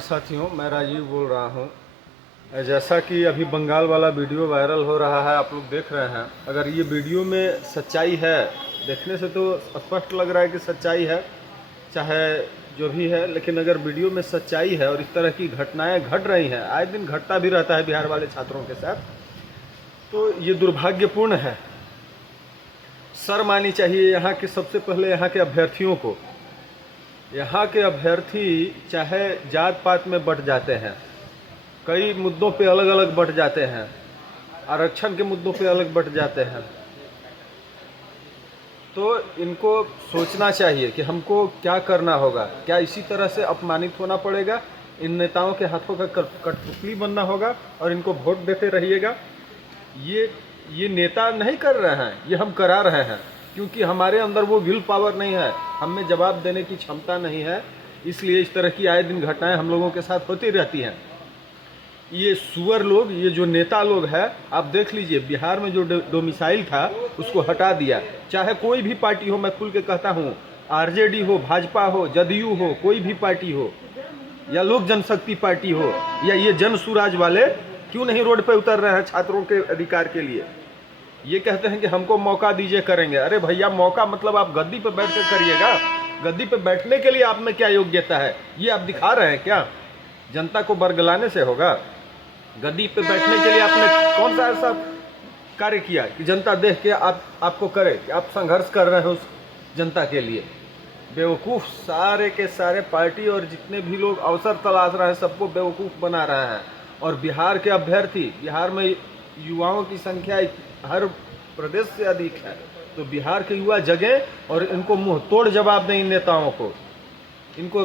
साथियों, मैं राजीव बोल रहा हूं। जैसा कि अभी बंगाल वाला वीडियो वायरल हो रहा है, आप लोग देख रहे हैं। अगर ये वीडियो में सच्चाई है, देखने से तो स्पष्ट लग रहा है कि सच्चाई है, चाहे जो भी है, लेकिन अगर वीडियो में सच्चाई है और इस तरह की घटनाएं घट रही हैं, आए दिन घटता भी रहता है बिहार वाले छात्रों के साथ, तो ये दुर्भाग्यपूर्ण है। शर्म आनी चाहिए यहाँ के, सबसे पहले यहाँ के अभ्यर्थियों को। यहाँ के अभ्यर्थी चाहे जात पात में बंट जाते हैं, कई मुद्दों पे अलग अलग बंट जाते हैं, आरक्षण के मुद्दों पे अलग बंट जाते हैं, तो इनको सोचना चाहिए कि हमको क्या करना होगा। क्या इसी तरह से अपमानित होना पड़ेगा, इन नेताओं के हाथों का कठपुतली बनना होगा और इनको वोट देते रहिएगा? ये नेता नहीं कर रहे हैं, ये हम करा रहे हैं, क्योंकि हमारे अंदर वो विल पावर नहीं है, हमें जवाब देने की क्षमता नहीं है। इसलिए इस तरह की आए दिन घटनाएं हम लोगों के साथ होती रहती हैं। ये सुअर लोग, ये जो नेता लोग हैं, आप देख लीजिए, बिहार में जो डोमिसाइल था उसको हटा दिया। चाहे कोई भी पार्टी हो, मैं खुल के कहता हूँ, आरजेडी हो, भाजपा हो, जदयू हो, कोई भी पार्टी हो, या लोक जनशक्ति पार्टी हो, या ये जन सुराज वाले, क्यों नहीं रोड पे उतर रहे हैं छात्रों के अधिकार के लिए? ये कहते हैं कि हमको मौका दीजिए, करेंगे। अरे भैया, मौका मतलब आप गद्दी पे बैठ कर करिएगा। गद्दी पे बैठने के लिए आप में क्या योग्यता है, ये आप दिखा रहे हैं क्या? जनता को बरगलाने से होगा? गद्दी पे बैठने के लिए आपने कौन सा ऐसा कार्य किया कि जनता देख के आपको करे कि आप संघर्ष कर रहे हैं उस जनता के लिए? बेवकूफ़ सारे के सारे पार्टी और जितने भी लोग अवसर तलाश रहे हैं, सबको बेवकूफ़ बना रहे हैं। और बिहार के अभ्यर्थी, बिहार में युवाओं की संख्या हर प्रदेश से अधिक है, तो बिहार के युवा जगें और इनको मुंह तोड़ जवाब दें इन नेताओं को। इनको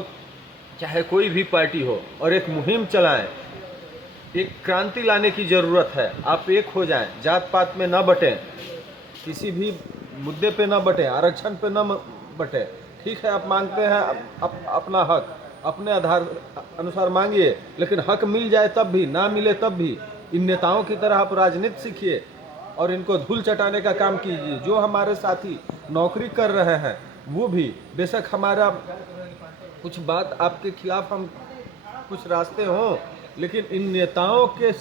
चाहे कोई भी पार्टी हो, और एक मुहिम चलाएं। एक क्रांति लाने की ज़रूरत है। आप एक हो जाएं, जात पात में न बटें, किसी भी मुद्दे पे न बटें, आरक्षण पे न बटें। ठीक है, आप मांगते हैं अपना हक, अपने आधार अनुसार मांगिए, लेकिन हक मिल जाए तब भी, ना मिले तब भी इन नेताओं की तरह आप राजनीति सीखिए और इनको धूल चटाने का काम कीजिए। जो हमारे साथी नौकरी कर रहे हैं, वो भी बेशक हमारा कुछ बात आपके खिलाफ हम कुछ रास्ते हों, लेकिन इन नेताओं के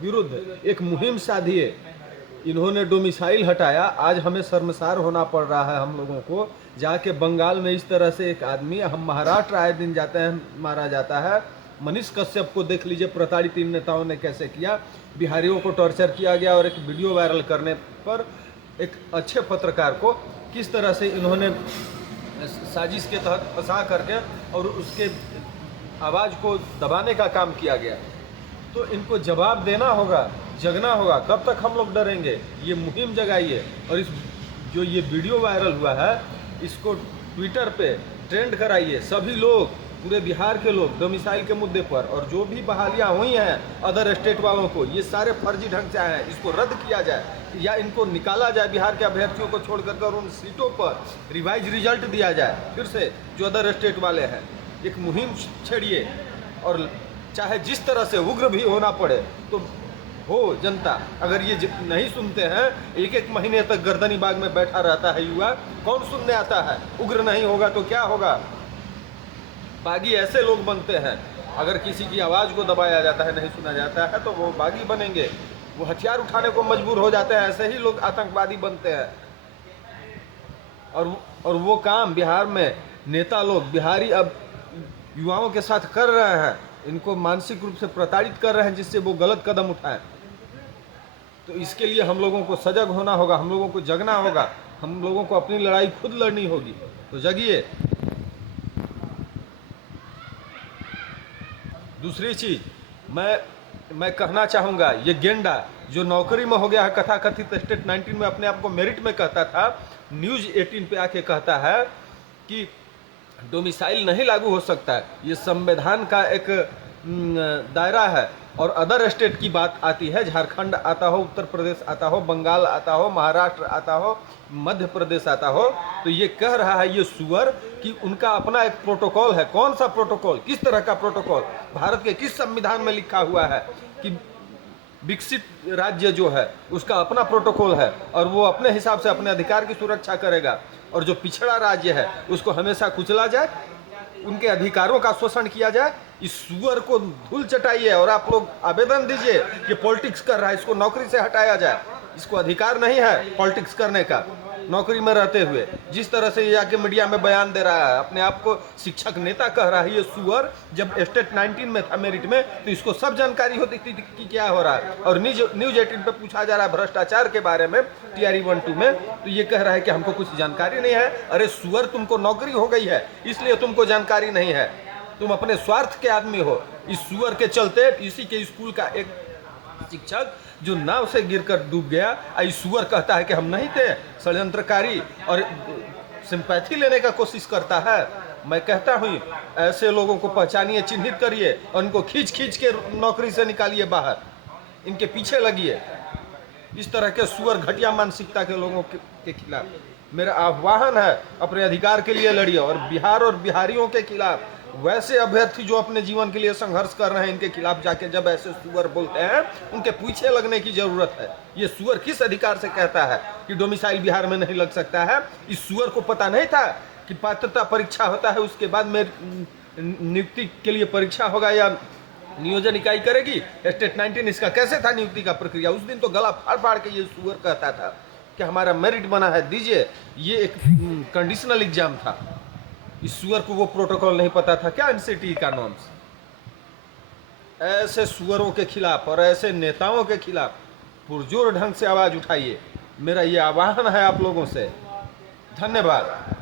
विरुद्ध एक मुहिम साधिए। इन्होंने डोमिसाइल हटाया, आज हमें शर्मसार होना पड़ रहा है हम लोगों को। जाके बंगाल में इस तरह से एक आदमी, हम महाराष्ट्र आए दिन जाते हैं, मारा जाता है। मनीष कश्यप को देख लीजिए, प्रताड़ित इन नेताओं ने कैसे किया। बिहारियों को टॉर्चर किया गया और एक वीडियो वायरल करने पर एक अच्छे पत्रकार को किस तरह से इन्होंने साजिश के तहत फंसा करके और उसके आवाज़ को दबाने का काम किया गया। तो इनको जवाब देना होगा, जगना होगा। कब तक हम लोग डरेंगे? ये मुहिम जगाइए और इस जो ये वीडियो वायरल हुआ है, इसको ट्विटर पे ट्रेंड कराइए। सभी लोग, पूरे बिहार के लोग, डोमिसाइल के मुद्दे पर, और जो भी बहालियाँ हुई हैं अदर स्टेट वालों को, ये सारे फर्जी ढंग से आए हैं, इसको रद्द किया जाए या इनको निकाला जाए। बिहार के अभ्यर्थियों को छोड़ कर उन सीटों पर रिवाइज रिजल्ट दिया जाए फिर से, जो अदर स्टेट वाले हैं। एक मुहिम छेड़िए, और चाहे जिस तरह से उग्र भी होना पड़े तो हो। जनता अगर ये नहीं सुनते हैं, एक एक महीने तक गर्दनी बाग में बैठा रहता है युवा, कौन सुनने आता है? उग्र नहीं होगा तो क्या होगा? बागी ऐसे लोग बनते हैं, अगर किसी की आवाज़ को दबाया जाता है, नहीं सुना जाता है, तो वो बागी बनेंगे, वो हथियार उठाने को मजबूर हो जाते हैं। ऐसे ही लोग आतंकवादी बनते हैं। और वो काम बिहार में नेता लोग, बिहारी अब युवाओं के साथ कर रहे हैं। इनको मानसिक रूप से प्रताड़ित कर रहे हैं, जिससे वो गलत कदम उठाएं। तो इसके लिए हम लोगों को सजग होना होगा, हम लोगों को जगना होगा, हम लोगों को अपनी लड़ाई खुद लड़नी होगी। तो जगिए। दूसरी चीज मैं कहना चाहूँगा, ये गेंडा जो नौकरी में हो गया है, कथाकथित स्टेट 19 में अपने आप को मेरिट में कहता था, न्यूज़ 18 पे आके कहता है कि डोमिसाइल नहीं लागू हो सकता है। ये संविधान का एक दायरा है। और अदर स्टेट की बात आती है, झारखंड आता हो, उत्तर प्रदेश आता हो, बंगाल आता हो, महाराष्ट्र आता हो, मध्य प्रदेश आता हो, तो ये कह रहा है ये सुअर कि उनका अपना एक प्रोटोकॉल है। कौन सा प्रोटोकॉल? किस तरह का प्रोटोकॉल? भारत के किस संविधान में लिखा हुआ है कि विकसित राज्य जो है उसका अपना प्रोटोकॉल है और वो अपने हिसाब से अपने अधिकार की सुरक्षा करेगा, और जो पिछड़ा राज्य है उसको हमेशा कुचला जाए? उनके अधिकारों का शोषण किया जाए, इस सुअर को धूल चटाइए और आप लोग आवेदन दीजिए कि पॉलिटिक्स कर रहा है, इसको नौकरी से हटाया जाए। इसको अधिकार नहीं है पॉलिटिक्स करने का नौकरी में रहते हुए। जिस तरह से ये आके मीडिया में बयान दे रहा है, अपने आप को शिक्षक नेता कह रहा है, ये सुअर जब स्टेट 19 में था मेरिट में, तो इसको सब जानकारी होती थी कि क्या हो रहा है। और न्यूज 18 पे पूछा जा रहा है भ्रष्टाचार के बारे में TRE 1-2 में, तो ये कह रहा है कि हमको कुछ जानकारी नहीं है। अरे सुअर, तुमको नौकरी हो गई है इसलिए तुमको जानकारी नहीं है, तुम अपने स्वार्थ के आदमी हो। इस सुअर के चलते इसी के स्कूल का एक शिक्षक जो नाव से गिरकर डूब गया, इस सुअर कहता है कि हम नहीं थे, षड्यंत्रकारी, और सिंपैथी लेने का कोशिश करता है। मैं कहता हूँ ऐसे लोगों को पहचानिए, चिन्हित करिए और इनको खींच खींच के नौकरी से निकालिए बाहर, इनके पीछे लगिए। इस तरह के सुअर घटिया मानसिकता के लोगों के खिलाफ मेरा आह्वान है, अपने अधिकार के लिए लड़िए। और बिहार और बिहारियों के खिलाफ, वैसे अभ्यर्थी जो अपने जीवन के लिए संघर्ष कर रहे हैं, इनके खिलाफ जाके जब ऐसे सुअर बोलते हैं, उनके पीछे लगने की जरूरत है। ये सुअर किस अधिकार से कहता है कि डोमिसाइल बिहार में नहीं लग सकता है? इस सुअर को पता नहीं था कि पात्रता परीक्षा होता है, उसके बाद में नियुक्ति के लिए परीक्षा होगा या नियोजन इकाई करेगी। स्टेट 19 इसका कैसे था नियुक्ति का प्रक्रिया? उस दिन तो गला फाड़ फाड़ के ये सुअर कहता था कि हमारा मेरिट बना है, दीजिए। ये एक कंडीशनल एग्जाम था। इस सुअर को वो प्रोटोकॉल नहीं पता था क्या, NCTE का नॉर्म्स। ऐसे सुअरों के खिलाफ और ऐसे नेताओं के खिलाफ पुरजोर ढंग से आवाज उठाइए, मेरा ये आह्वान है आप लोगों से। धन्यवाद।